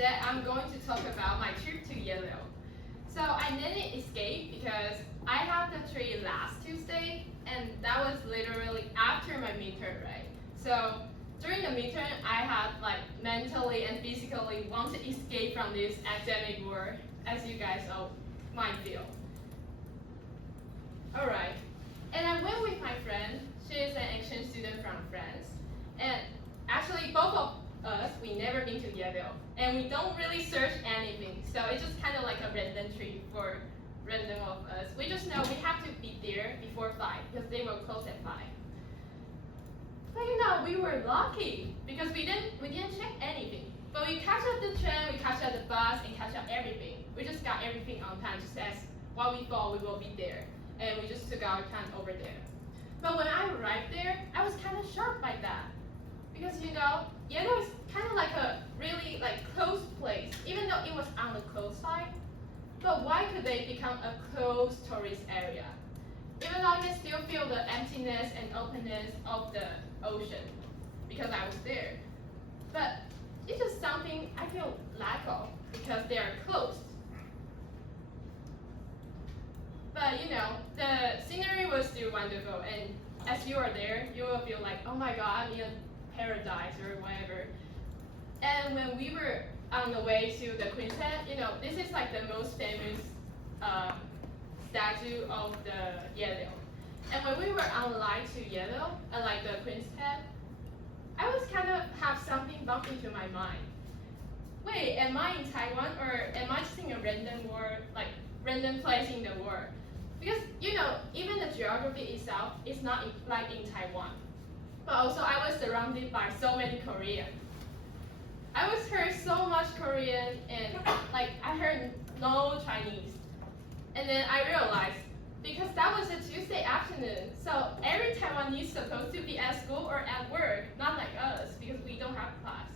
today I'm going to talk about my trip to Yellow. So I didn't escape because I had the trip last Tuesday, and that was literally after my midterm, right? So during the midterm, I had like mentally and physically want to escape from this academic world, as you guys all might feel. Alright, and I went with my friend. She is an exchange student from France, and actually both of us, we never been to Yale, and we don't really search anything, so it's just kind of like a random trip for random of us. We just know we have to be there before 5 because they will close at 5. But we were lucky because we didn't check anything. But we catch up the train, we catch up the bus, and catch up everything. We just got everything on time, just as what we thought we will be there, and we just took our time over there. But when I arrived there, I was kind of shocked by that. Because Yellow is kind of like a really closed place, even though it was on the closed side. But why could they become a closed tourist area? Even though I can still feel the emptiness and openness of the ocean because I was there. But it's just something I feel lack of because they are closed. But the scenery was still wonderful, and as you are there, you will feel like, oh my god, I'm in a paradise or whatever. And when we were on the way to the Queen's Head, this is like the most famous statue of the Yellow. And when we were on the line to Yellow, like the Queen's Head, I was kind of have something bump into my mind. Wait, am I in Taiwan or am I just in a random world, like random place in the world? Because even the geography itself is not like in Taiwan. But also I was surrounded by so many Koreans. I was heard so much Korean and I heard no Chinese. And then I realized, because that was a Tuesday afternoon, so every Taiwanese supposed to be at school or at work, not like us, because we don't have class.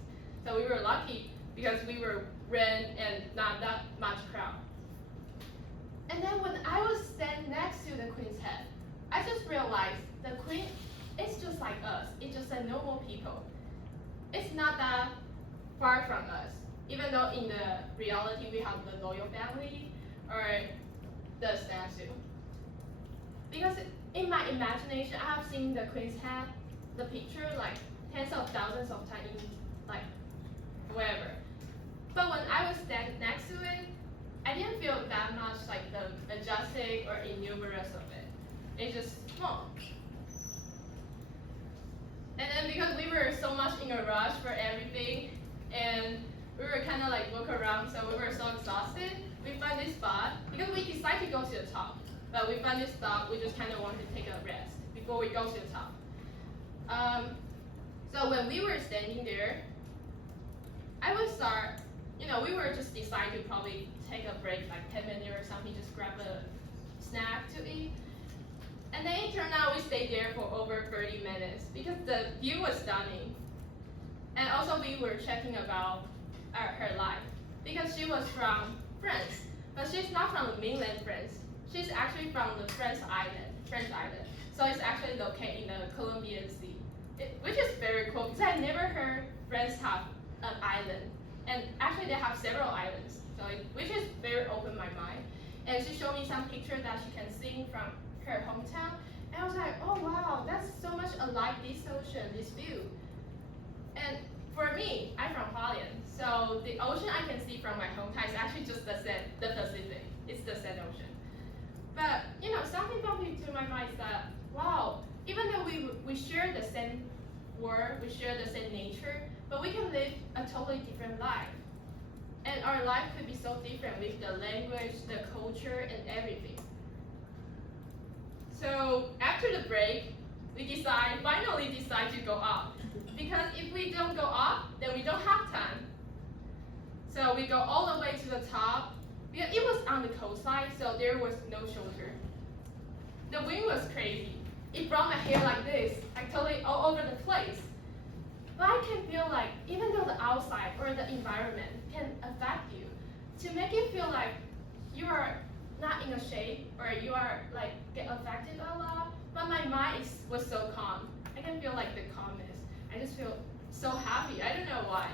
So we were lucky because we were ran and not that much crowd. And then when I was standing next to the Queen's Head, I just realized the Queen is just like us. It's just a normal people. It's not that far from us, even though in the reality we have the royal family or the statue. Because in my imagination, I have seen the Queen's Head, the picture, like tens of thousands of times, like wherever. But when I was standing next to it, I didn't feel that much like the majestic or enormous of it. It's just small. And then because we were so much in a rush for everything, and we were kind of like walk around, so we were so exhausted, we found this spot, because we decided to go to the top. But we found this spot, we just kind of wanted to take a rest before we go to the top. So when we were standing there, I would start, we were just deciding to probably take a break, like 10 minutes or something, just grab a snack to eat. And then it turned out we stayed there for over 30 minutes because the view was stunning. And also we were checking about her life because she was from France, but she's not from the mainland France. She's actually from the French island. So it's actually located in the Colombian Sea, which is very cool because I never heard France have an island. And actually they have several islands, so which is very opened my mind. And she showed me some pictures that she can see from her hometown. And I was like, oh wow, that's so much alike this ocean, this view. And for me, I'm from Hualien, so the ocean I can see from my hometown is actually just the Pacific. It's the sand ocean. But something bumped into my mind is that, wow, even though we share the same world, we share the same nature, but we can live a totally different life. And our life could be so different with the language, the culture, and everything. So after the break, we finally decide to go up. Because if we don't go up, then we don't have time. So we go all the way to the top. Because it was on the coastline, so there was no shelter. The wind was crazy. It brought my hair like this, like totally all over the place. But I can feel like, even though the outside or the environment can affect you, to make you feel like you are not in a shade or you are get affected a lot, but my mind was so calm. I can feel like the calmness. I just feel so happy. I don't know why.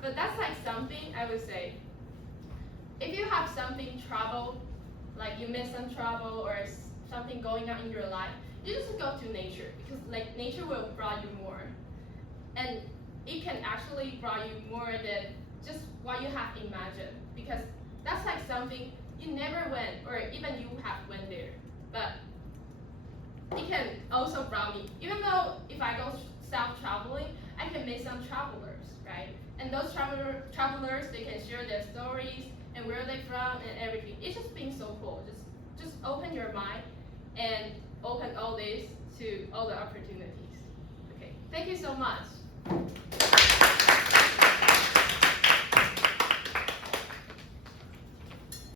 But that's like something I would say. If you have something trouble, like you miss some trouble or something going on in your life, you just go to nature because like nature will bring you more, and it can actually bring you more than just what you have imagined because that's like something you never went or even you have went there, but it can also bring me. Even though if I go self traveling, I can meet some travelers, right? And those travelers they can share their stories and where they're from and everything. It's just being so cool. Just open your mind and open all this to all the opportunities. Okay, thank you so much.